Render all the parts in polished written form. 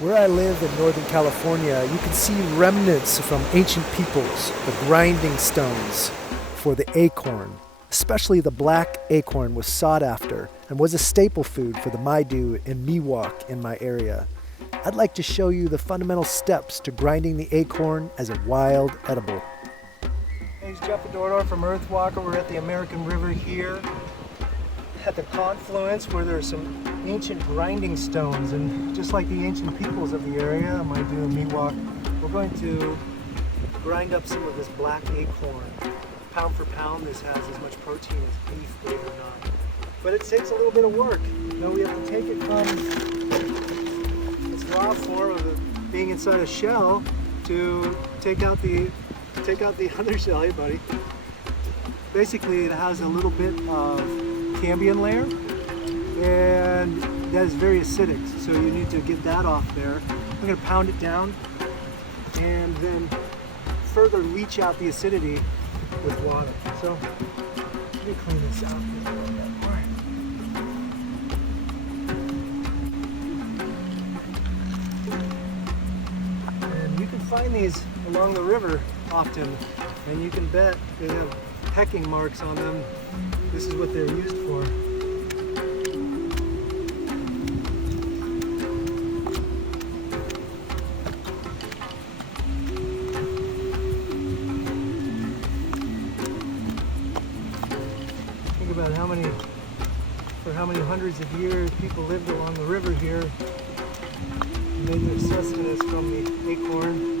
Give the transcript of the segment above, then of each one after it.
Where I live in Northern California, you can see remnants from ancient peoples, the grinding stones for the acorn. Especially the black acorn was sought after and was a staple food for the Maidu and Miwok in my area. I'd like to show you the fundamental steps to grinding the acorn as a wild edible. Hey, it's Jeff Adorno from Earthwalker. We're at the American River here at the confluence where there's some ancient grinding stones, and just like the ancient peoples of the area, Maidu and Miwok, we're going to grind up some of this black acorn. Pound for pound, this has as much protein as beef, believe it or not. But it takes a little bit of work. You know, we have to take it from its raw form of it being inside a shell to take out the undershell. Hey, buddy. Basically, it has a little bit of cambium layer, and that is very acidic, so you need to get that off there. I'm going to pound it down and then further leach out the acidity with water. So let me clean this out a little bit more. And you can find these along the river often, and you can bet they have pecking marks on them. This is what they're used for. Think about how many hundreds of years people lived along the river here, made their sustenance from the acorn.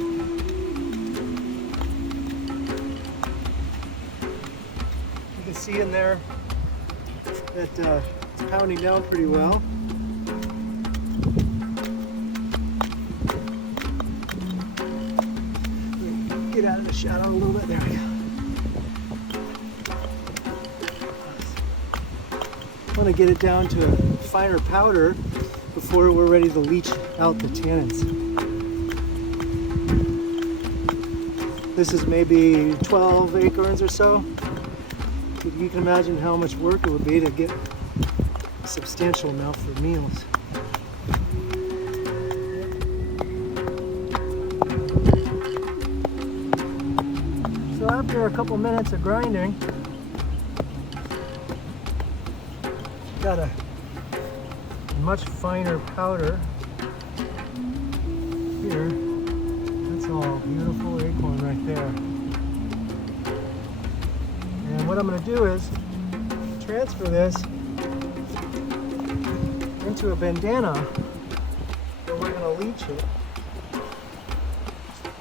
You can see in there that it's pounding down pretty well. Get out of the shadow a little bit. There we go. I want to get it down to a finer powder before we're ready to leach out the tannins. This is maybe 12 acorns or so. You can imagine how much work it would be to get a substantial amount for meals. So after a couple minutes of grinding, got a much finer powder here. That's all beautiful acorn right there. And what I'm going to do is transfer this into a bandana where we're going to leach it.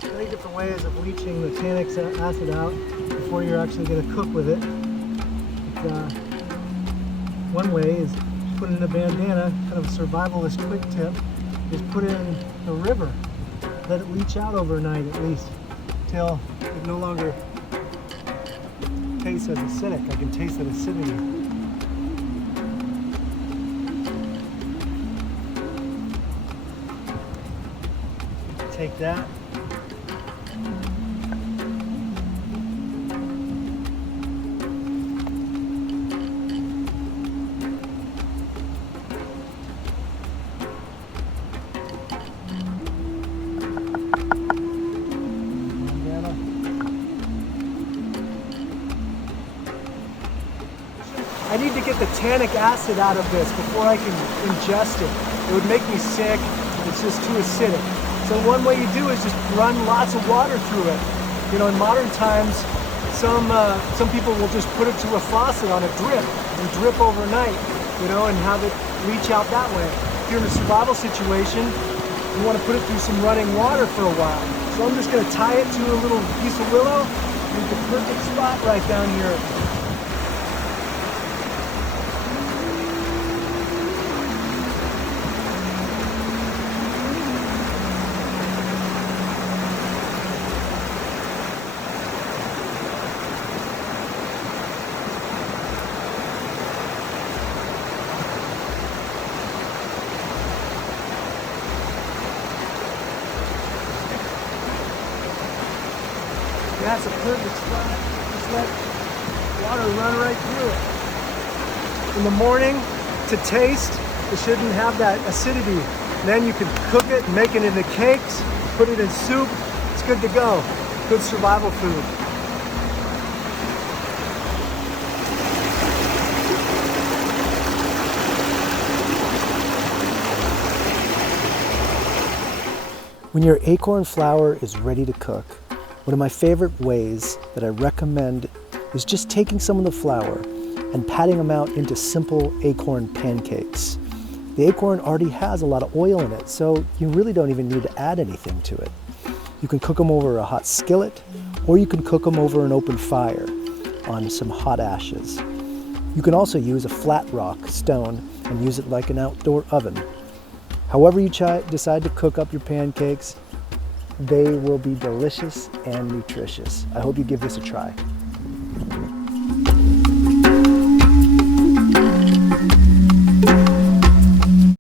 There's many different ways of leaching the tannic acid out before you're actually going to cook with it. But, one way is put in a bandana, kind of a survivalist quick tip, is put it in the river. Let it leach out overnight at least, till it no longer tastes as acidic. I can taste that acidity. Take that. I need to get the tannic acid out of this before I can ingest it. It would make me sick. It's just too acidic. So one way you do is just run lots of water through it. You know, in modern times, some people will just put it to a faucet on a drip and drip overnight, you know, and have it leach out that way. If you're in a survival situation, you want to put it through some running water for a while. So I'm just going to tie it to a little piece of willow. There's the perfect spot right down here. That's a perfect spot. Just let water run right through it. In the morning, to taste, it shouldn't have that acidity Then you can cook it, make it into cakes, put it in soup. It's good to go. Good survival food. When your acorn flour is ready to cook, one of my favorite ways that I recommend is just taking some of the flour and patting them out into simple acorn pancakes. The acorn already has a lot of oil in it, so you really don't even need to add anything to it. You can cook them over a hot skillet, or you can cook them over an open fire on some hot ashes. You can also use a flat rock stone and use it like an outdoor oven. However you decide to cook up your pancakes, they will be delicious and nutritious. I hope you give this a try.